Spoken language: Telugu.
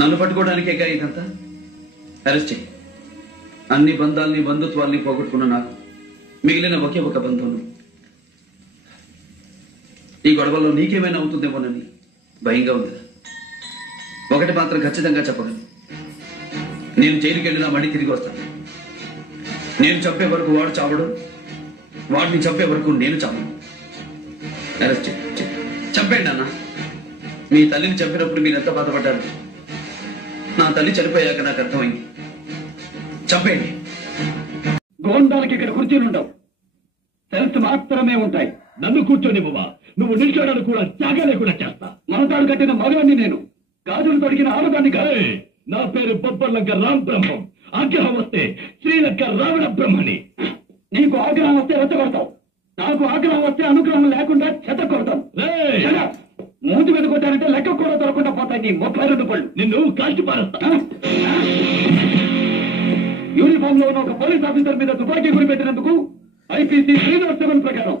నన్ను పట్టుకోవడానికే ఇదంతా. అరెస్ట్ చేయి. అన్ని బంధాలని బంధుత్వాల్ని పోగొట్టుకున్న నాకు మిగిలిన ఒకే ఒక బంధువును. ఈ గొడవల్లో నీకేమైనా అవుతుందేమోనని భయంగా ఉంది. ఒకటి మాత్రం ఖచ్చితంగా చెప్పగలను, నేను జైలుకి వెళ్ళినా మళ్ళీ తిరిగి వస్తాను. నేను చంపే వరకు వాడు చావడు, వాడిని చంపే వరకు నేను చావను. అరెస్ట్ చేయి. చంపేయండి అన్న. మీ తల్లిని చంపినప్పుడు మీరు ఎంత బాధపడ్డారు? నా తల్లి చనిపోయాక నాకు అర్థమైంది. చంపేయండి. గోండాలకి ఇక్కడ కుర్చీలుండవు, సెల్స్ మాత్రమే ఉంటాయి. నన్ను కూర్చోనివ్వవా? నువ్వు నిల్చోడానికి కూడా జాగా లేకుండా చేస్తా. మనతాడు కట్టిన మగవాణ్ణి నేను, గాజులు తొడిగిన ఆడదాన్ని కాదు. నా పేరు బొబ్బర్లంక రామ్ బ్రహ్మం. ఆగ్రహం వస్తే శ్రీలంక రావణ బ్రహ్మని. నీకు ఆగ్రహం వస్తే రెచ్చగొడతావు, నాకు ఆగ్రహం వస్తే అనుగ్రహం లేకుండా చెత్త కొడతాను. మూతి మీద కొట్టానంటే లెక్క కూడా దొరకకుండా పోతాయి నీ 32 పళ్ళు. నిన్ను కాల్చి పారేస్తా. యూనిఫామ్ లో ఉన్న ఒక పోలీస్ ఆఫీసర్ మీద తుపాకీ గురి పెట్టినందుకు IPC 307 ప్రకారం